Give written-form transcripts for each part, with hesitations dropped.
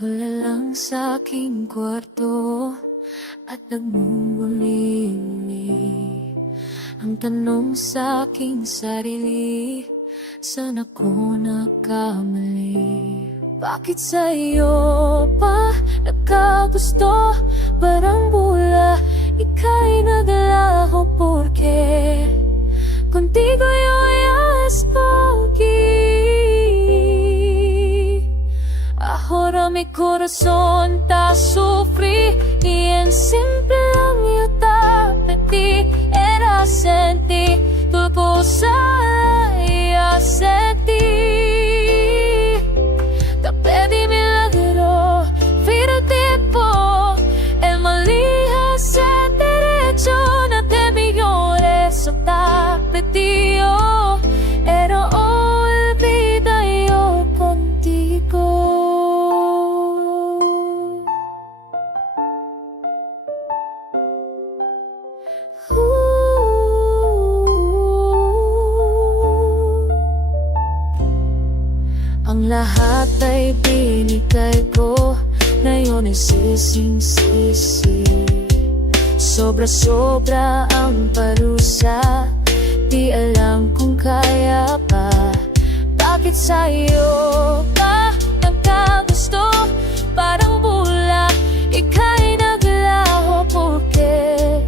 Tulalang sa aking kwarto at nagmumuli ang tanong sa aking sarili, saan ako nagkamali? Bakit sa'yo pa nagkagusto? Parang bula, ika'y naglaho porque contigo yo ya escogí. Ahora mi corazón está sufrí y en simple lang yo te pedí. Era sentir tu cosa y a sentir. Te pedí milagro, pero el tiempo, el mali hace derecho, no te millores, so te pedí yo. Era olvida yo contigo. Ang lahat ay binigay ko, ngayon ay sising-sisi. Sobra-sobra ang parusa, di alam kung kaya pa. Bakit sa'yo ba nagkagusto? Parang bula, ika'y naglaho porque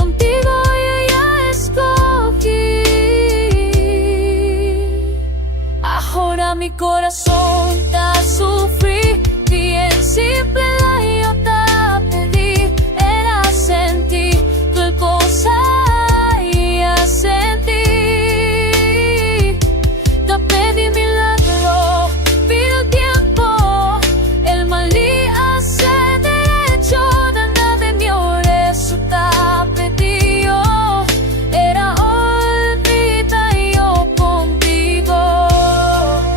contigo yo ya escogí. Ahora mi corazón está sufrí y en simple lang yo te pedí. Era sentir tu cosa y a sentir. Te pedí milagro, pido tiempo, el mali hace derecho, dándome mi eso te pedí yo. Era olvida yo contigo.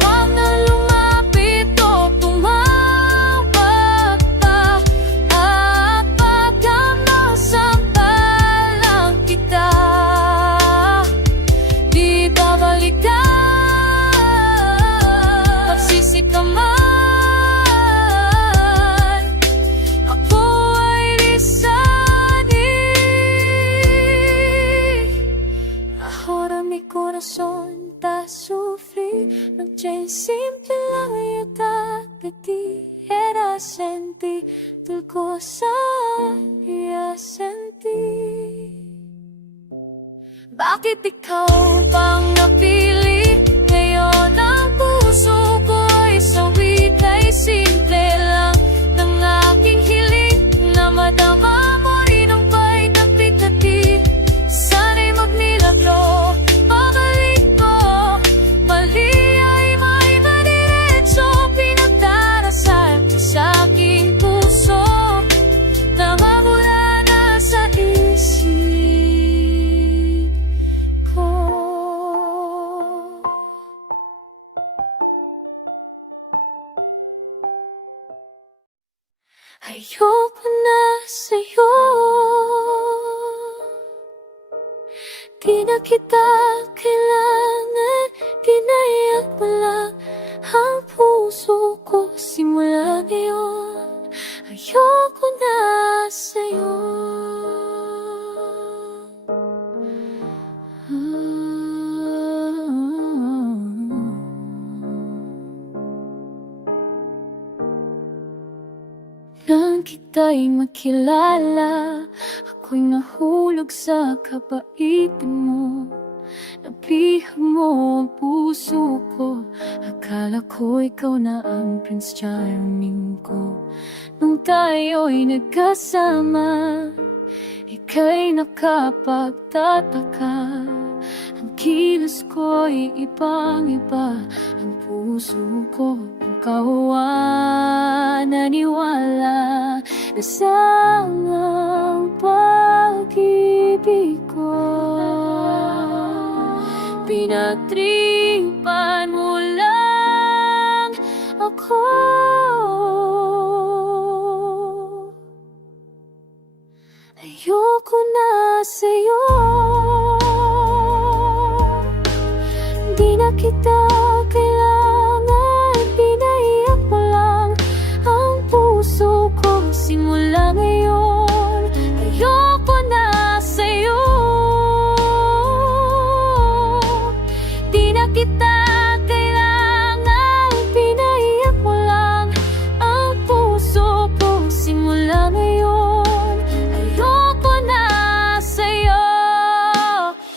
Cuando lumapit o tumawag pa, apagkamasampalang kita, di babalikan. Magsisi ka man, ako ay di sanib. Ahora mi corazón está sufrir, noche simple lang yo te pedí. Era sentir tu cosa y a sentir. Bakit ikaw bang napili? Ngayon ang puso ko'y sawi, kay simple lang ng aking hiling, na madama mo rin ang pagkapitati. Sana'y magnilagro, pabalik ko, mali ay may maniretso. Pinagdarasal sa aking puso, namamula na sa isip ko. Ayoko na sa'yo, di na kita kailangan, ginayat mo lang ang puso ko simula ngayon. Ayoko na sa'yo. Nang kita'y makilala, ako'y nahulog sa kabaitan mo. Nabihag mo ang puso ko, akala ko ikaw na ang Prince Charming ko. Nung tayo'y nagkasama, ika'y nakapagtataka. Ang kilos ko'y ibang-iba, ang puso ko kawa naniwala na sangang pag-ibig ko. Pinagtripan mo lang ako. Ayoko na sa'yo. simula ngayon, ayoko na sa'yo. Di na kita kailangan, pinaiyak mo lang ang puso ko. Simula ngayon, ayoko na sa'yo.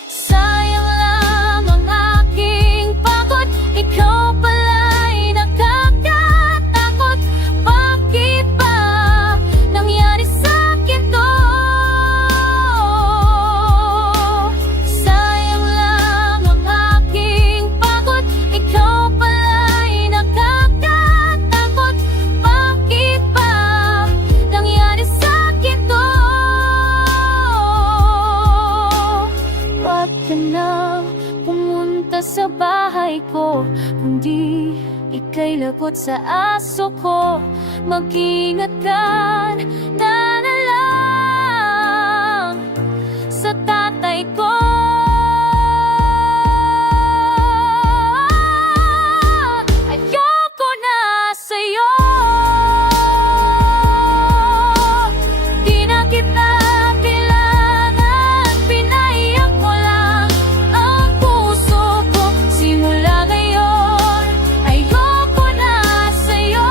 Sayang lang ang aking pagod, ikaw pala'y nakakatakot. Bakit ba nangyari sa'kin to? Sayang lang ang aking pagod, ikaw pala'y nakakatakot. Bakit ba nangyari sa'kin to? Wag ka na pumunta sa bahay ko, kundi ika'y lagot sa aso ko. Mag-ingat ka na lang sa tatay ko. Ayoko na sa'yo. Di na kita kailangan, pinaiyak mo lang ang puso ko. Simula ngayon, ayoko na sa'yo.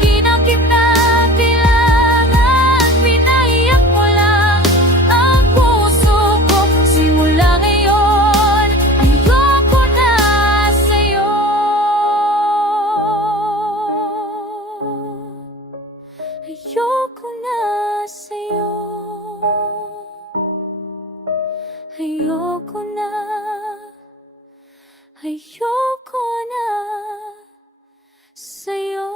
Di na kita kailangan, pinaiyak mo lang ang puso ko. Simula ngayon, ayoko na sa'yo. Ayoko na sa'yo. Ayoko na. Ayoko na sa'yo.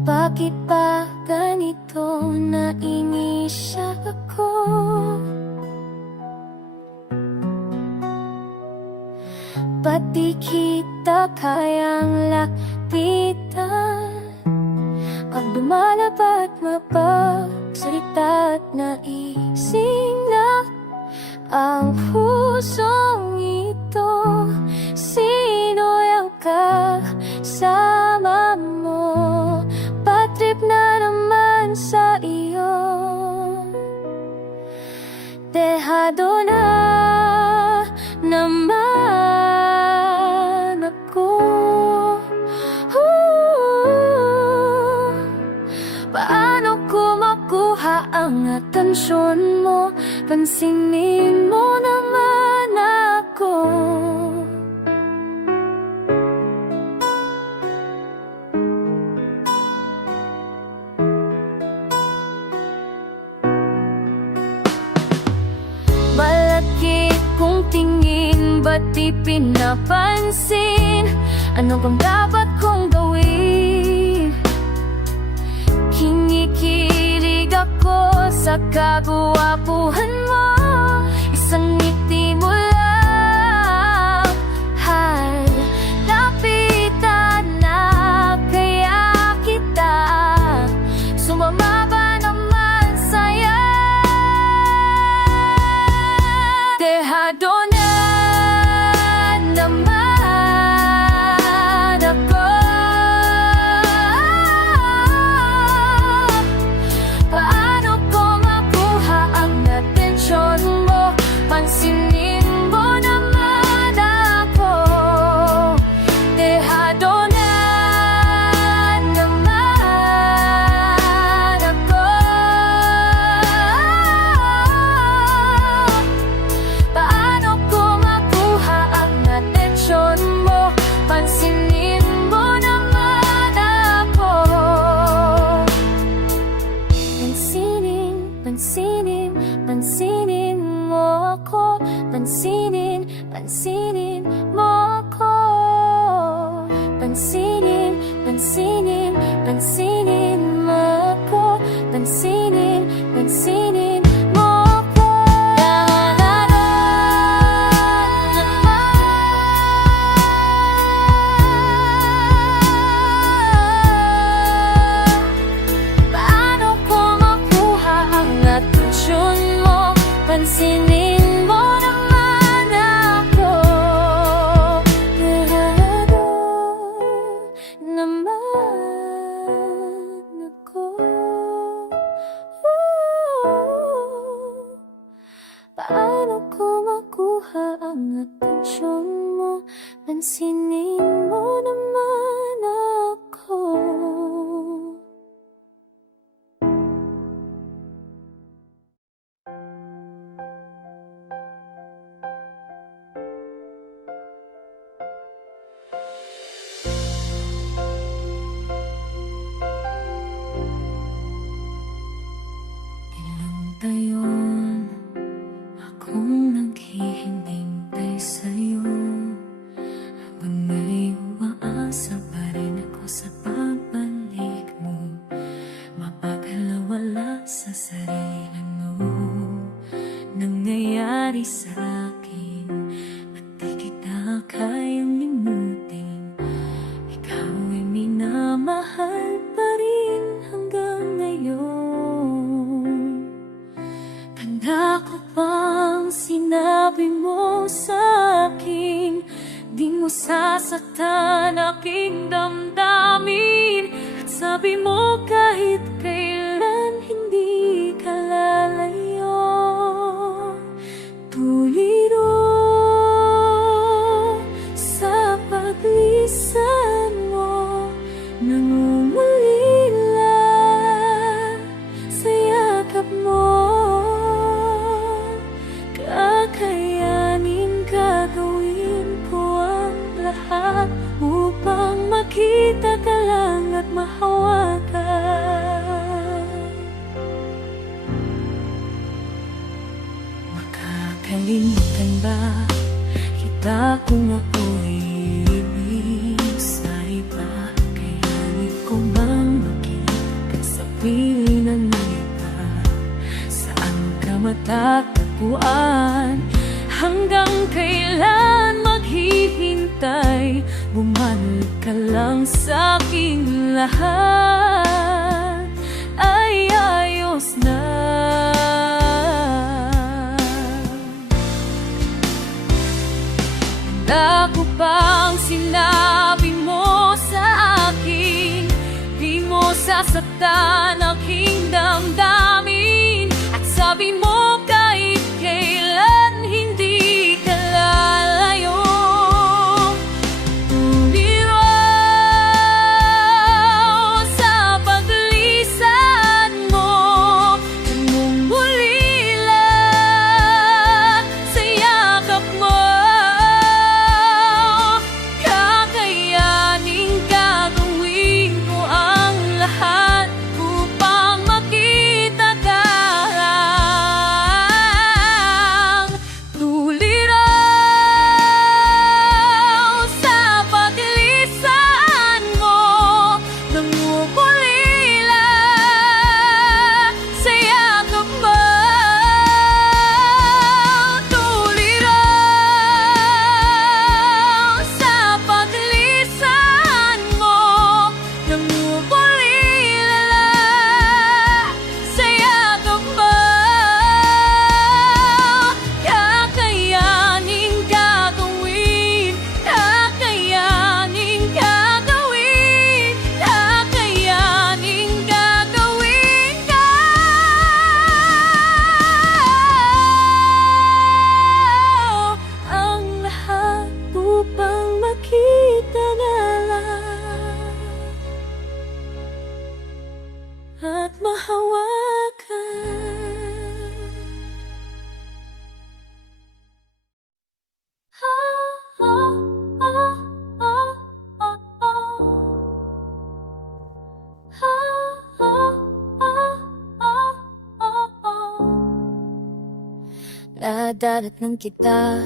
Bakit ba ganito naiiyak ako? Ba't di kita kayang lapitan? Pag lumalabat mapagsalita at naising na ang pusong ito. Sino yung kasama mo? Patrip na naman sa iyo. Dehado na naman ako. Paano ko makuha ang atensyon mo? Pansinin mo naman ako. Malaki kong tingin, ba't di pinapansin? Ano bang dapat kong gawin? Kinikilig ako sa kagwapuhan mo. Isang ngiti mo lang, hay, lapitan na kaya kita. Sumama ba naman sa'yo? Dehado na naman ako. Paano ko makuha ang atensyon mo? Pansinin mo naman ako. Dehado na naman ako. Paano ko makuha ang atensyon mo? Pansinin mo naman ako. Pansinin, pansinin mo ako. Pansinin, pansinin mo ako. Pansinin, pansinin, pansinin mo ako. Pansinin, pansinin mo ako. nangyari sa akin at di kita kayang limutin. Ikaw ay minamahal pa rin hanggang ngayon. Tanda ko bang sinabi mo sa akin, di mo sasaktan aking damdamin, at sabi mo kahit kailan hindi ka lalayo. Tuliro sa paglisan mo, nangungulila sa yakap mo. Kakayanin, gagawin ko ang lahat upang makita ka lang at mahawakan. Makakalimutan ba kita kung ako'y ibig sa iba? Kayanin ko bang makita sa piling ng iba? Saan ka matatagpuan? Hanggang kailan maghihintay? Bumalik ka lang sa aking lahat ay ayos na. Ako bang sinabi mo sa akin, di mo sasaktan aking damdamin, at sabi mo kahit kailan hindi ka lalayo. Tuliro sa paglisan mo, nangungulila sa yakap mo. Kakayanin, gagawin ko ang lahat upang makita ka lang. Tuliro sa paglisan mo, nangungulila sa yakap mo. Tuliro sa paglisan mo, nangungulila sa yakap mo. Kakayanin, gagawin, kakayanin, gagawin, kakayanin, gagawin ka ang lahat upang makita na lang at mahawakan. Nadalat ng kita,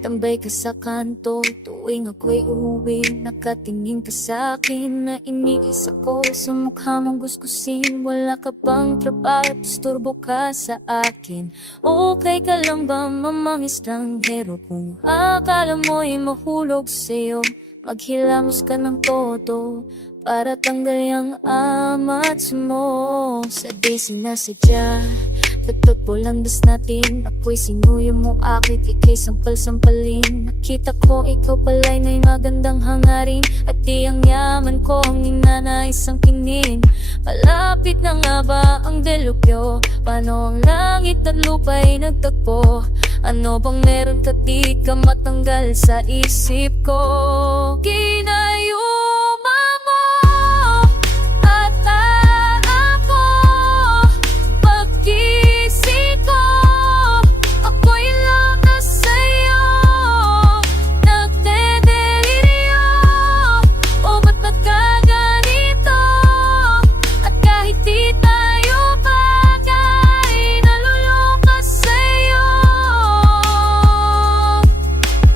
tambay ka sa kanto, tuwing ako'y uuwi, nakatingin ka sa akin, na iniis ako sa mukha mong gusgusin. Wala ka bang trabaho, istorbo ka sa akin? Okay ka lang ba mamang estranghero? Kung akala mo'y mahulog sa'yo, maghilamos ka ng todo para tanggal yung amats mo. Sa di sinasadya, totoo landas natin, ako'y sinuyo mo akit, ika'y sampal-sampalin. Nakita ko ikaw pala'y may magandang hangarin, at di ang yaman ko ang ninanais ang kinin. Malapit na nga ba ang delubyo? Paano ang langit at lupa'y nagtagpo? Ano bang meron ka di ka matanggal sa isip ko? Ginayuma mo at ako, pag-isip ko, ako'y lang na sa'yo, nagdedeliryo. O ba't nagkaganito? At kahit di tayo bagay, naluluka sa'yo.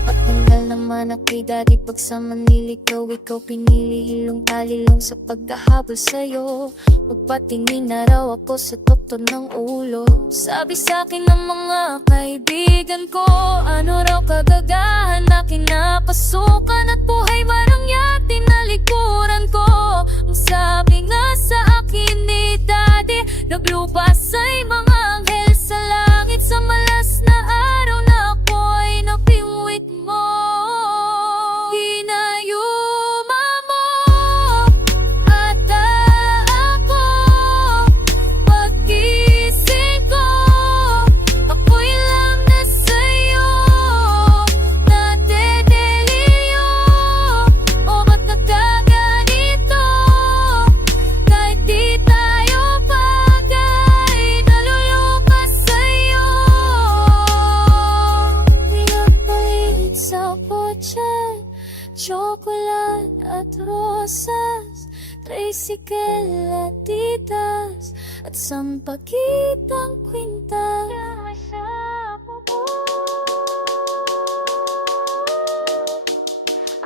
Patanggal naman ako'y dati Pag sa Manila ikaw pinili, hilong talilong sa pagkahabol sa'yo. Magpatingin na raw ako sa doktor ng ulo. Sabi sa'kin ng mga kaibigan ko, ano raw kagagahan na kinapasukan, at buhay marangya tinalikuran ko. Ang sabi nga sa akin ni Daddy, naglubas ay mga anghel sa langit, sa malas na araw na ako'y napingwit mo. Hinayuma mo at ako, pagkising ko, ako'y lang na sa'yo, nadedeliyo. O ba't nagkaganito, kahit di tayo bagay, nalulupas sa'yo. Pinapalit sa botyan, chocolate at rosas, tricycle at titas, at sampagitang kwintas. May sapo mo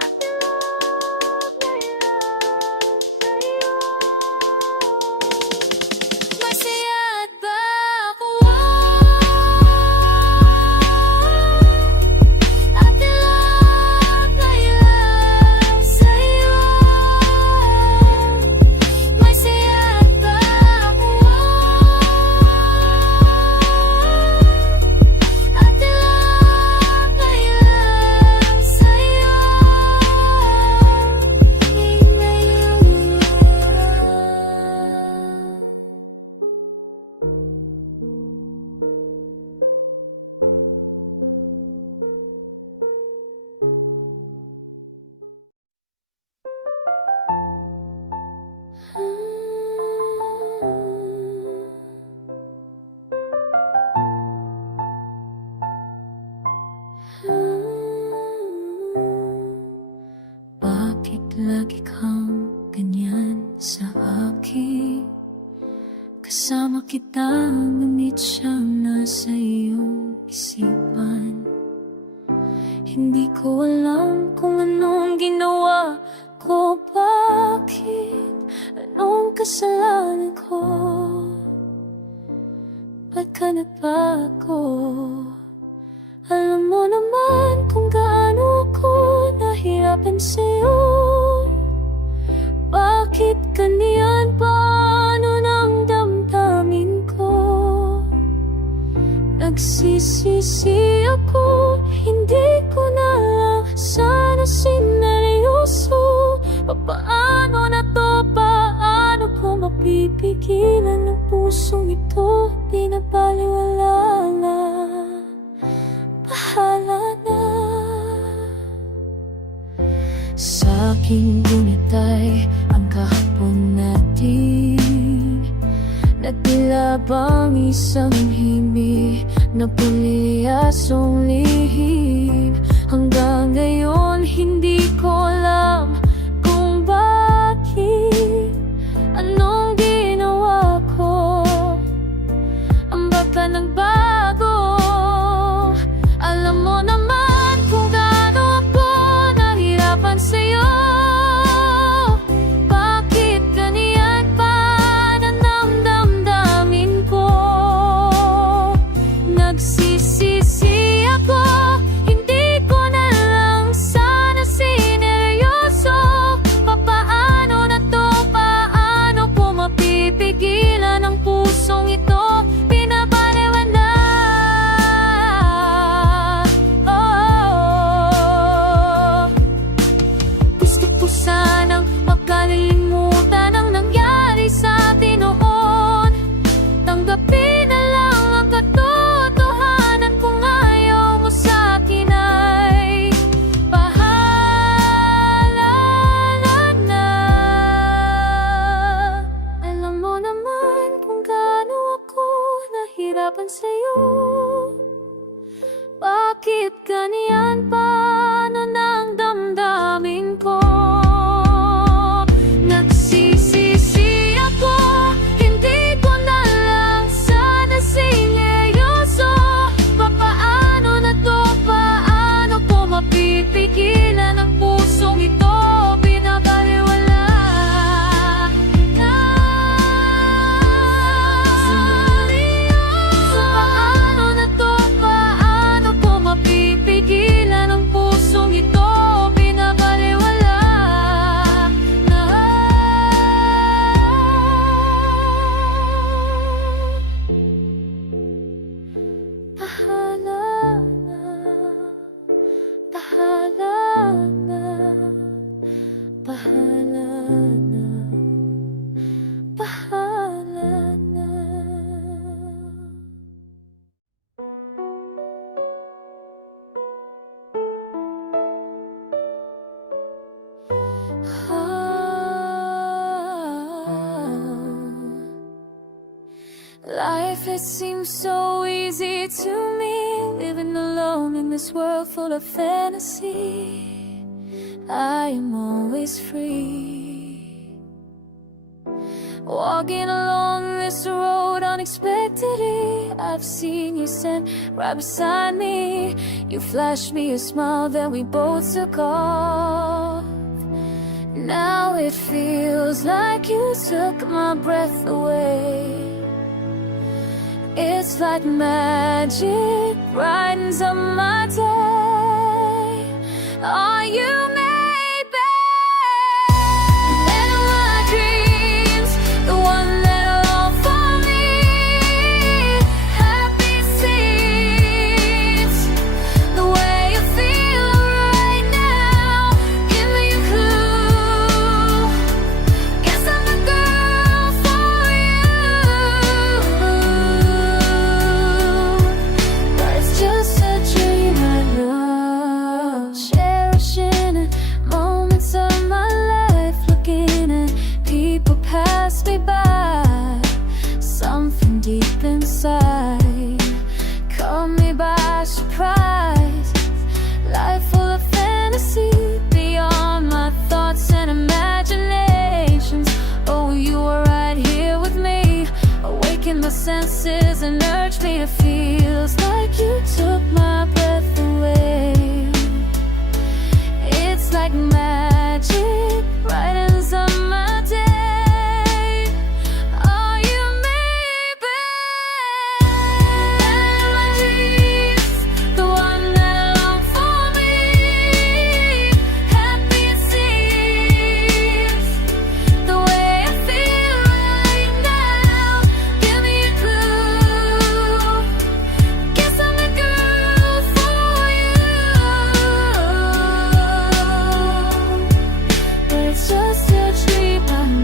at love na lang sa'yo. Masaya't ba ako at love na lang sa'yo. Masaya't ba ako at love na lang sa'yo. Bakit lagi kang ganyan sa akin? Kasama kita, ngunit siyang nasa iyong isipan. Hindi ko alam kung anong ginawa ko, bakit, anong kasalanan ko, ba't ka nagbago? Alam mo naman kung gaano ako nahirapan sa'yo. Bakit ganyan, paano ng damdamin ko? Nagsisisi ako, hindi ko na lang sana sineryoso. Paano na to, paano ko mapipigilan ang pusong ito? Pinapaliwala na, bahala na. Sa aking gunitay ang kahapon natin, na tila bang isang himi na puliyasong lihim. Hanggang ngayon hindi ko alam kung bakit, anong ginawa ko, ang baka nagbago. Alam mo naman kung gaano ako nahirapan sa'yo. Bakit ganyan pa ang damdamin ko? Nagsisisi ako, hindi ko na lang sana sineryoso. na, bahala na. Life, it seems so easy to me, living alone in this world full of fantasy. I am always free, walking along this road unexpectedly. I've seen you stand right beside me. You flashed me a smile, then we both took off. Now it feels like you took my breath away. It's like magic brightens up my day. Are you maybe in my dreams, the one that long for me? Happy seems the way you feel right now. Give me a clue. Guess I'm the girl for you. But it's just a dream I know. Cherishing moments of my life, looking at people pass me by. Something deep inside caught me by surprise. Life full of fantasy, beyond my thoughts and imaginations. Oh, you were right here with me, awaken my senses and urge me to feel. It's like you took my breath away. It's like magic brightens up my day. Are you maybe in my dreams, the one that long for me? Happy it seems the way I feel right now. Give me a clue. Guess I'm the girl for you. But it's just a dream I know.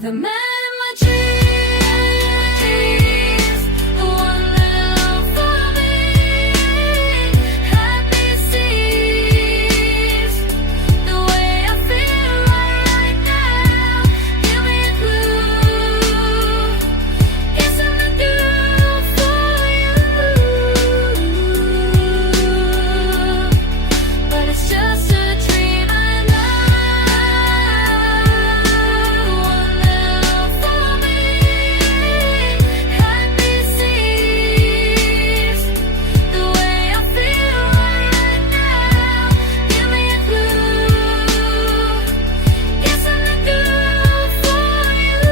The man in my dreams, the one that long for me. Happy seems the way I feel right now. Give me a clue. Guess I'm the girl for you. But it's just a dream I know. One that long for me. Happy seems the way I feel right now. Give me a clue. Guess I'm the girl for you.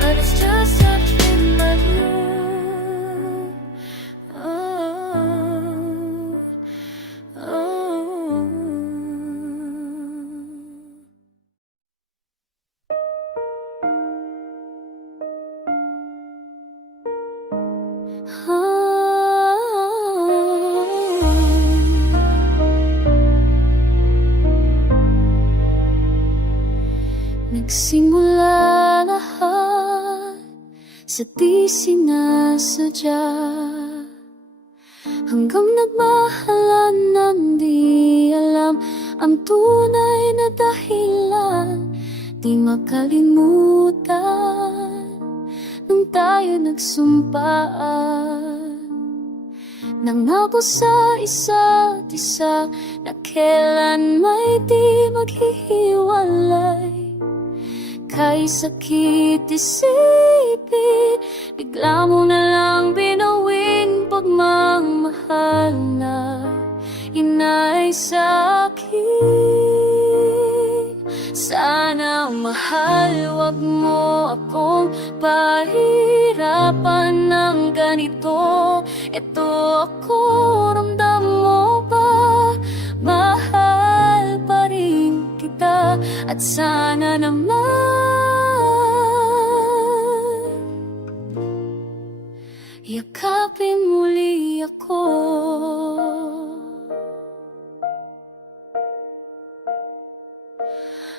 But it's just a dream I know. Nagsimula lahat sa di sinasadya, hanggang nagmahalan ng di alam ang tunay na dahilan. Di makalimutan nung tayo nagsumpaan. Nangako sa isa't isa na kailan may di maghihiwalay. Kahit sakit isipin, bigla mo na lang binawing pagmamahal na inay sa'kin. Sana mahal, wag mo akong pahirapan ng ganito. Ito ako, ramdam mo ba? Mahal pa At sana naman yakapin muli ako.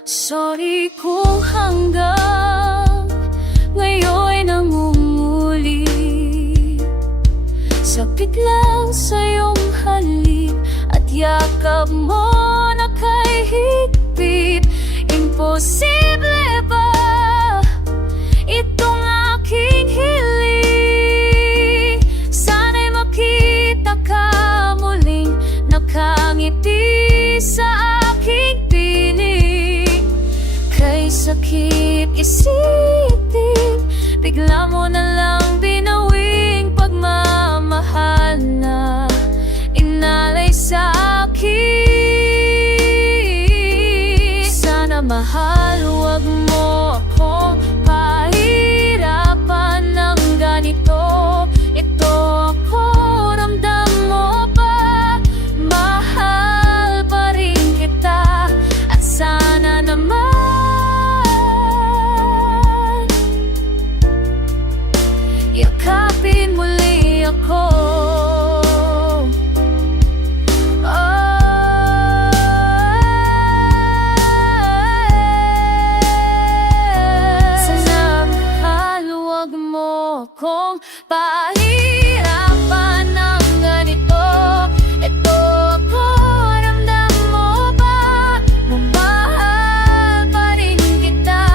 Sorry kung hanggang ngayon'y nangunguli sa biglang sa'yong halik at yakap mo na kay higpit. Imposible ba itong aking hiling? Sana'y makita ka muling nakangiti sa aking piling. Kay sakit isipin, bigla mo na lang binawing pagmamahal na inalay sa akin. Sana mahal, huwag mo akong pahirapan ng ganito. Ito ako, ramdam mo ba? Mahal pa rin kita. At sana naman yakapin muli ako. Sana mahal, huwag mo akong pahirapan ng ganito. Ito ako, ramdam mo ba? Mamahal pa rin kita.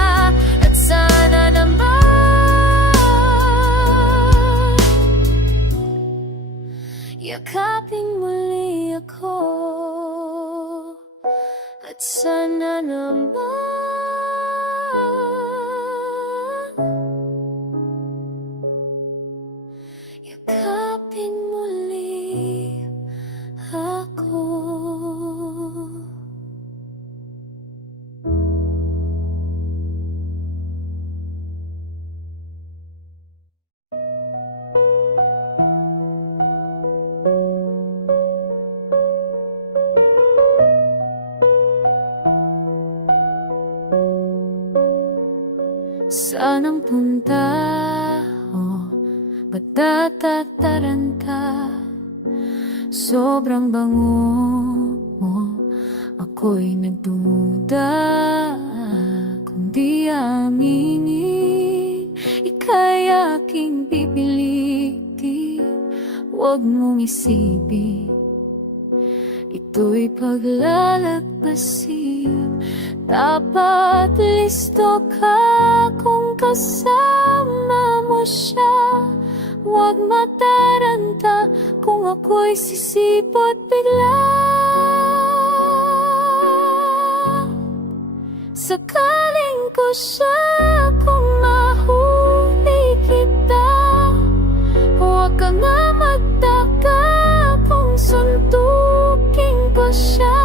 At sana naman yakapin muli ako. At sana naman yakapin muli ako. Saan ang punta? Ba't tataranta? Sobrang bango mo, ako'y nagduda. Kung di aminin, ika'y aking pipilitin. Huwag mong isipin, ito'y paglalagpasin. Dapat listo ka kung kasama mo siya. Huwag mataranta kung ako'y sisipot bigla. Sakaling ko siya kung mahuli kita. Huwag ka nga magtaka kung suntukin ko siya.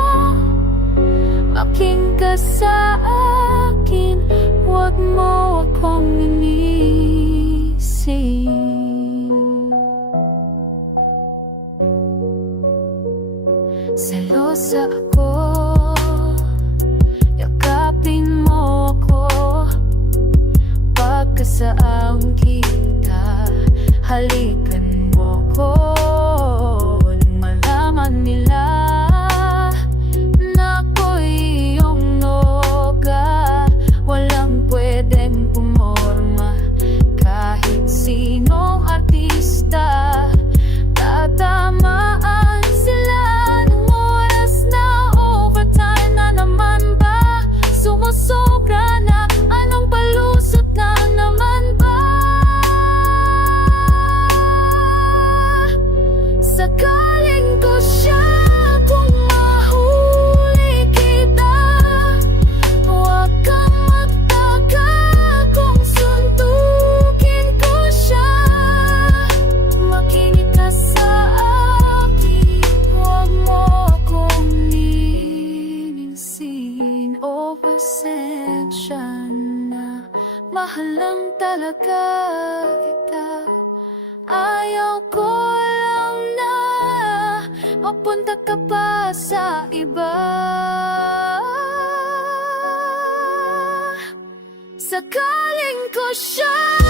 Making ka sa akin, huwag mo akong inisin. Selosa ako, yakapin mo ako. Pagkasaan kita, halikan mo ko. Nang malaman nila na ako'y iyong noga, walang pwedeng pumorma. Kahit sinong artista, tatamaan sila ng oras na overtime na naman ba? Sumusobra na, anong palusot na naman ba? Sakaling ko siya kung mahuli kita. Huwag kang magtaka kung suntukin ko siya. Makinig ka sa akin, huwag mo akong nininsin. O pasensya na, mahal lang talaga kita. Ayaw ko lang na mapunta ka pa sa iba. sakaling ko siya